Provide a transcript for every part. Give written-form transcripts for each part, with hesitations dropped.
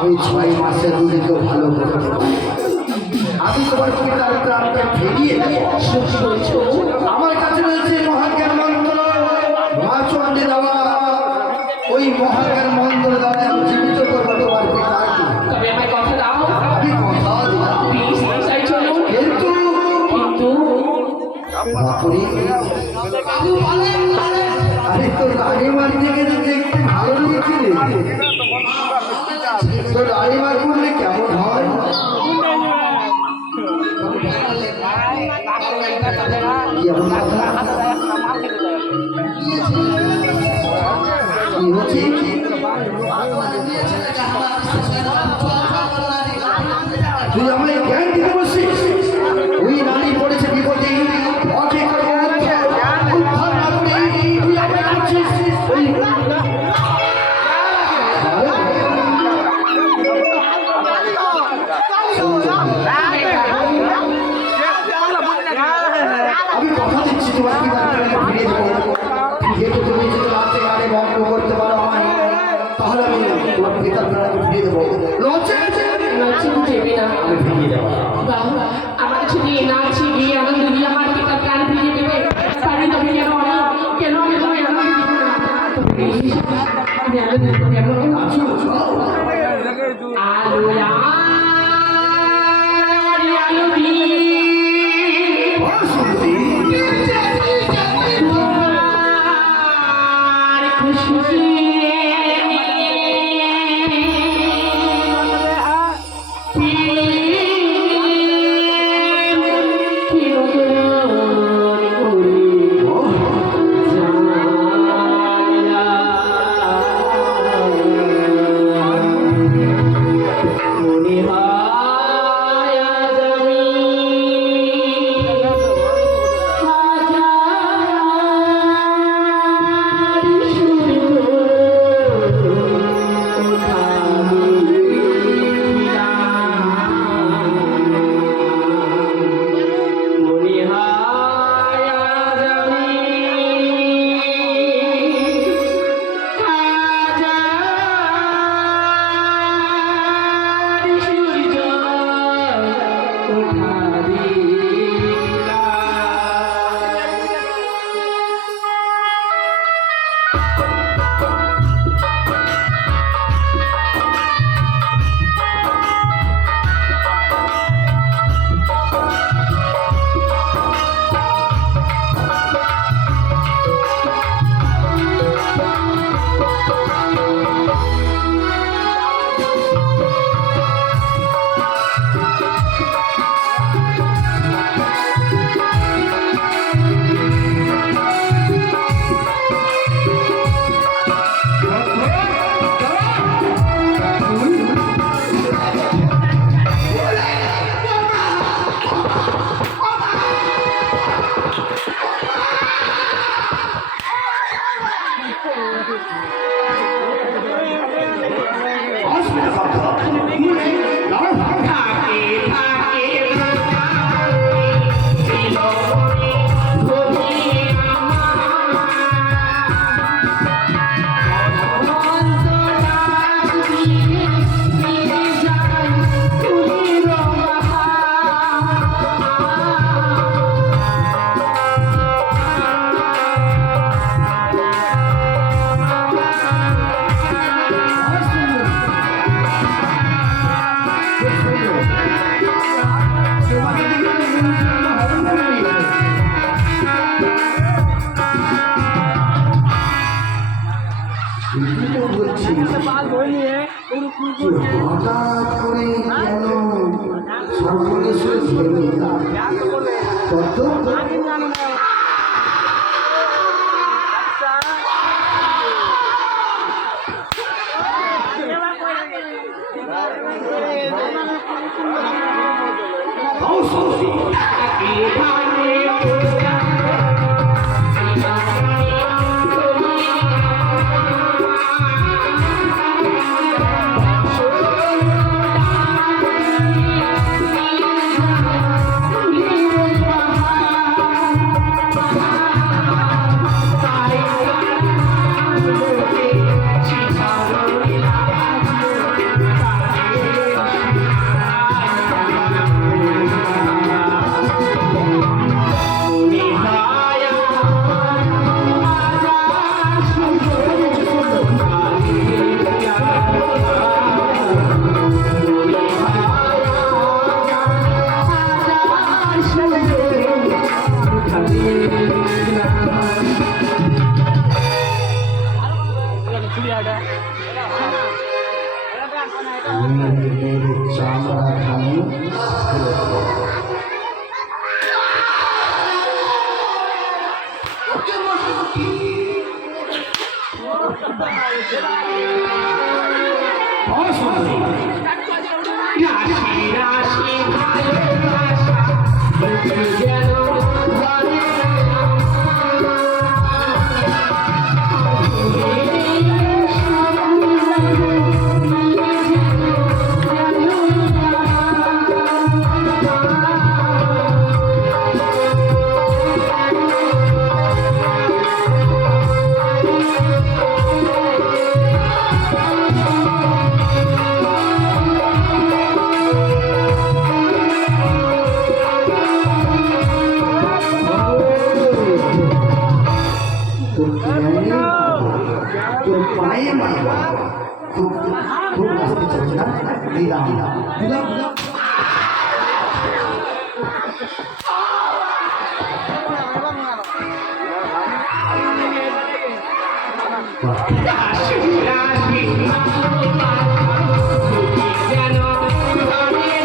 আমি 6 মাসের রোগীকে ভালো করতে পারি। আমি তোমার পিতার প্রাণকে ফিরিয়ে আমার কাছে রয়েছে মহাজ্ঞান মন্ত্র, মা চণ্ডী দেওয়া। ওই মহাজ্ঞান মন্ত্র দ্বারা আমি জীবিত করবো তোমার পিতাকে। আমি কথা দিলাম, কিন্তু আরে তোর রানীমার দিকে দেখতে ভালো লেগেছে, তোর রানীমার করলে কেমন হয়? তুই আমায় জ্ঞান দিতে বসছিস? ওই রানী পড়েছে বিপদে, আমি কথা দিচ্ছি তোমার কি ফিরিয়ে দেবো। যেহেতু তুমি যদি রাতে গানে বন্ধ করতে পারো আমায়, তাহলে আমি তোমার পিতার প্রাণকে ফিরিয়ে দেবো। আমি ফিরিয়ে দেবো। আমার যদি নাচি গিয়ে আনন্দ দিয়ে আমার পিতার প্রাণ ফিরিয়ে দেবে, পারি না কেন আমি তোমায় মনে হঠাৎ করে কেন সর্বনেশ্বর ছেড়ে কত চামড়া খানি রাশি রাশি ভালোবাসা যেন বলে তোর পায়ে মারবা খুব খুব আসতে চাচ্ছি না দিলাম দিলাম রাশি রাশি ভালোবাসা যেন বলে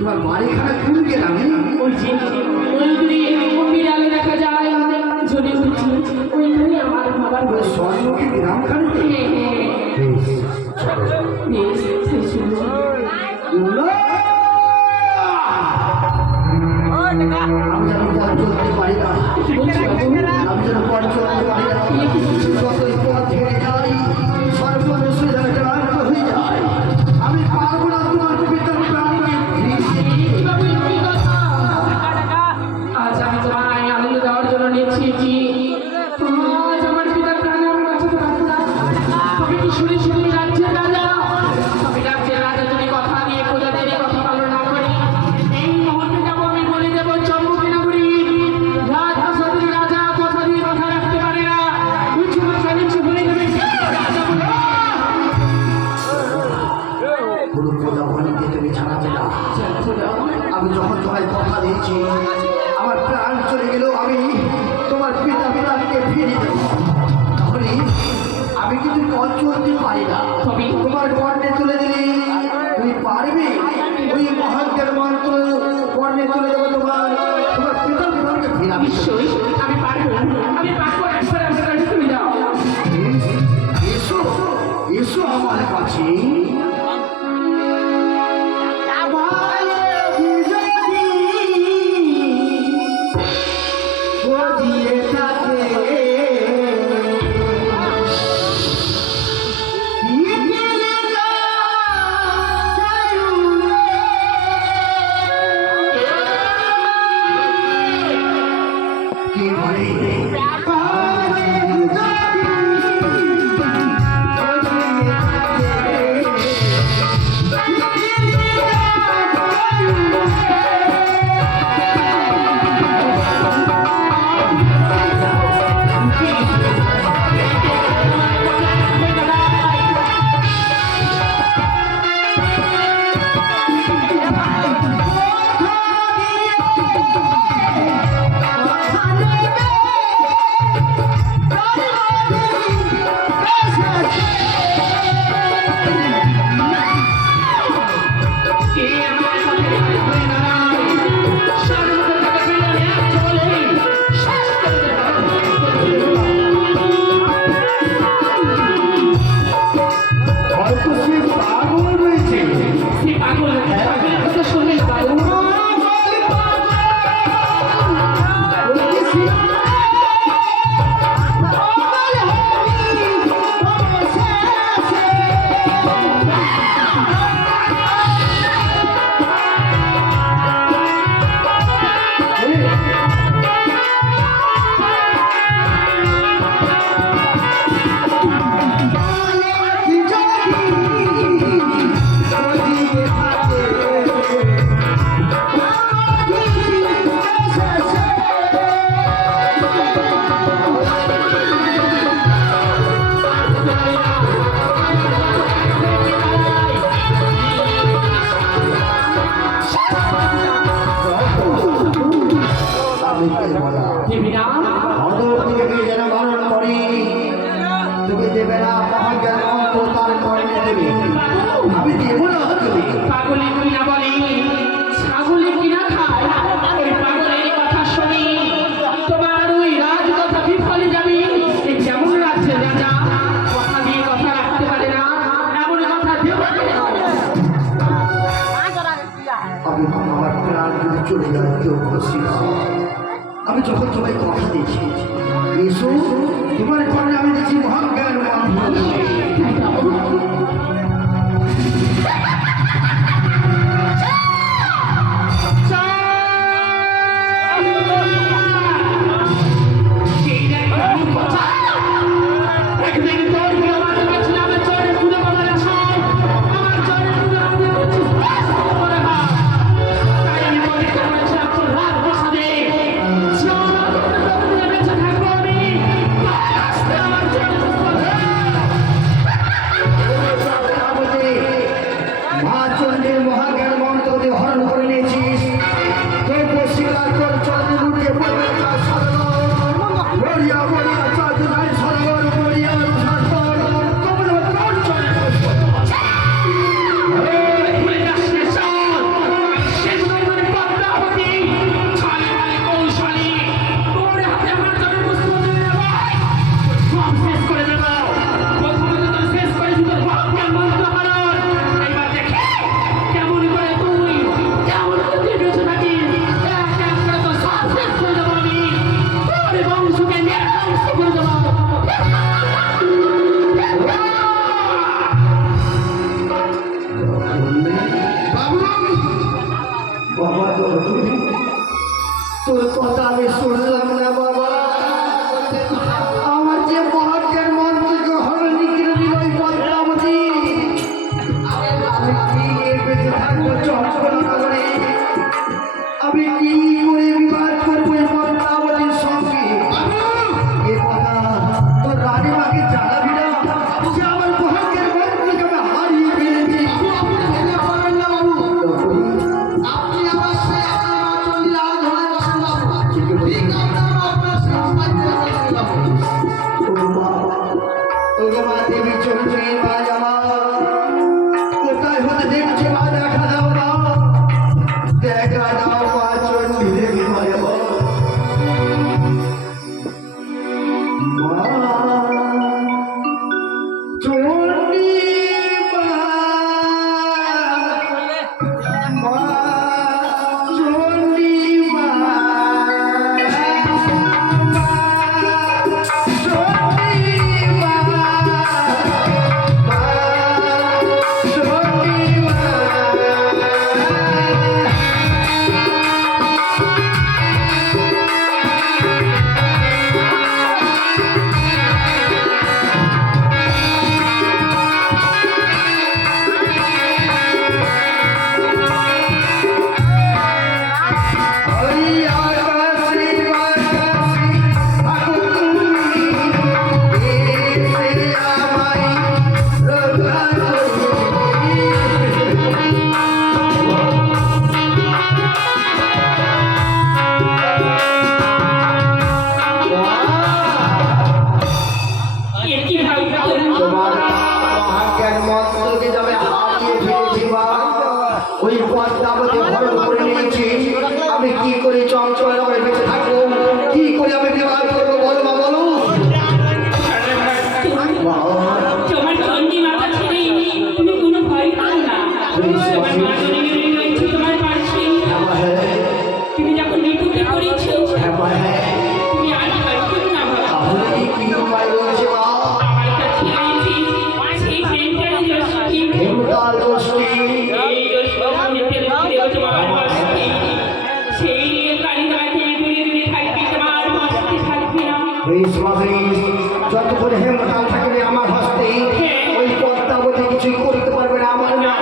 তোমার বাড়িখানা কোন গ্রামে ওই যে ওইগুলি বিড়ালে দেখা যায় ঝুলি ঝুলছি ওইগুলি আমার বাবার ওই স্বর্ণকে গ্রামখানে আমি যেন পথ চলতে পারি না আমি যেন পথ চলতে পারি না যতই পথ হেরে যাই সর্বনেশ্বর যেন ক্লান্ত হয়ে যায় আমি পারবো না তোমার পিতার প্রাণকে আজ আমি তোমায় আনন্দ দেওয়ার জন্য নিচ্ছি কি আজ আমার পিতার প্রাণে আমার কাছে রাখো না তবে কি শুনে শুনে যাচ্ছে রাজা তবে যাচ্ছে রাজা যদি কথা দিয়ে প্রজাদের কথা ভালো না করি এই মুহূর্তে যাবো আমি বলে দেবো চম্পকে না করি রাজা সদর রাজা কথা দিয়ে কথা রাখতে পারে না কিছু ভাষা নিচ্ছে বলে দেবে রাজা বলে পুরো প্রজাভূমিকে তুমি জানাতে না আমি যখন তোমায় কথা দিয়েছি আমার প্রাণ চলে গেলেও আমি তোমার পিতা প্রাণকে ফিরিয়ে দেব তাহলে আমি কিন্তু পথ চলতে পারি না তোমার কর্ণে তুলে দিলে তুমি পারবে ওই মহাজ্ঞান মন্ত্র কর্ণে তুলে দেবো তোমার তোমার পিতার প্রাণকে ফিরাবে নিশ্চয়ই আমি পারবো একবার আমার কাছে তুমি যাও এসো এসো আমার কাছে কে বলে হয়তো সে পাগল রয়েছে। সে পাগল পাগলের কথা শুনলে পাগল আমি কে বলা দেবীরা অদর থেকে যেন বারণ করি তুমি দেবে না মহাজ্ঞান মন্ত্র তার কর্মে দেবে আমি দেবো না তুমি পাগলে কিনা বলে ছাগলে কিনা খায় ওই পাগলের কথা শুনি তোমার ওই রাজ কথা বিফলে যাবে এই যেমন রাজ্যের রাজা কথা দিয়ে কথা রাখতে পারে না এমন কথা দেব আমি আমার প্রাণ যদি চলে যায় কেউ খুশি না। আমি যখন তোমায় কথা দিয়েছি এসো তোমার কর্ণে আমি দিচ্ছি মহাজ্ঞান মন্ত্র একদিন তোর আমার কাছে আমার চরের পুজো করার আশায় আমার চরের পুজো আমাদের করছিস করে না তাই আমি মনে করেছিলাম তোর রাত বসাতে বেঁচে থাকবো আমি আমার চরের মা চন্দ্রের মহাজ্ঞান মন্ত্র দিয়ে হরণ করে নিয়েছিস তোর শিকার তোর চন্দ্র লুটিয়ে পড়বে তার সরগর বড়িয়া বড়িয়া চাঁদ নাই সরগর বড়িয়া সরগর তোমরা তোর চন্দ্র ভুলে যাস না সে মানে পদ্মাবতী ছলে মানে কৌশলী তোর হাতে আমার জন্য বুঝতে ভাই সব শেষ করে দেব প্রথমে তো তোর শেষ করে দিতে ভগবান মন্ত্র পালন এবার দেখে কেমন করে তুই কেমন করে তুই বেঁচে থাকিস এক এক করে তো সব শেষ করে দেবো আমি তোর বংশকে ধ্বংস করে দেবো বাবা তোর কথা আমি শুনলাম না বাবা আমার যে মহাজ্ঞান মন্ত্রকে হরণি কিনে দিল ওই পদ্মাবতী আমি কি নিয়ে বেঁচে থাকবো চঞ্চলা করে আমি কি করে বিবাদ করবো এই পদ্মাবতীর সঙ্গে এ কথা তোর রানীমাকে জানাবি না যে আমার মহাজ্ঞান মন্ত্রকে আমি হারিয়ে ফেলেছি আপনি আমার সেই আপনার চন্ডী আরাধনায় বসেন বাবু। ঠিক আপনার আপনার শেষ পাইতে আছেন বাবু। ওগো মা দেবী চন্দ্রী মা জামা কোথায় হতে দেখছে মা দেখা দাও না দেখা দাও মা চন্ডী দেবী মা জামা মা চন্ডী মা মা চন্ডী মা চন্ডী মা কি বাদ করবো বলো মা বলো মা, তোমার চন্ডী মাতা ছেড়ে তুমি কোনো ভয় পাও না। তোমার মা জননী রয়েছে তোমার পাশে। হ্যাঁ মা, হ্যাঁ তুমি যখন বিপদে পড়েছো হ্যাঁ মা, হ্যাঁ তুমি আর ভয় করো না বাবা। তাহলে কি উপায় রয়েছে মা? আমার কাছে রয়েছে সেই সেন্টারি রশ্মি। হেমতাল গোষ্ঠী এই রশ্মি তোমার পাশে। সেই নিয়ে কালিদাকে দূরে দূরে থাকবে, তোমার পাশে থাকবে না। বেশ মা বেশ, যতক্ষণ হেমতাল থাকবে আমার হস্তে ওই পদ্মাবতী কিছুই করতে পারবে না আমার মা।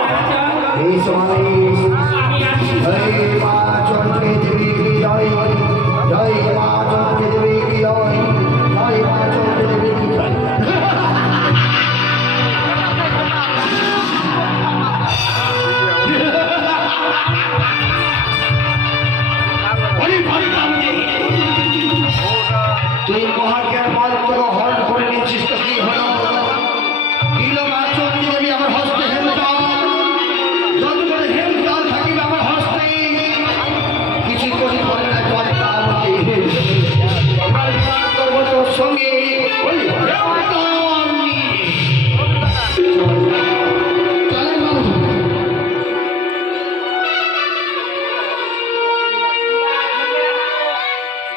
বেশ মা বেশ, আমি আসি। জয় মা চন্দ্রে দেবী কি জয়, জয় মা চন্দ্রে দেবী কি জয়, জয় মা চন্দ্রে দেবী কি জয়। তুই মহাজ্ঞান মন্ত্র হরণ করে নিচ্ছিস তো কি হলো? দিল মা চন্দ্রী দেবী আমার হস্তে হেমতাল, যতক্ষণ হেমতাল থাকিবে আমার হস্তে কিছু করতে পারে না পদ্মাবতী। এবার বিবাহ করবো তোর সঙ্গে ওই হেমতাল নিয়ে। চলেন বাবু।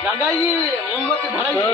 জাগাইয়ে মোমবাতি ধরাইয়ে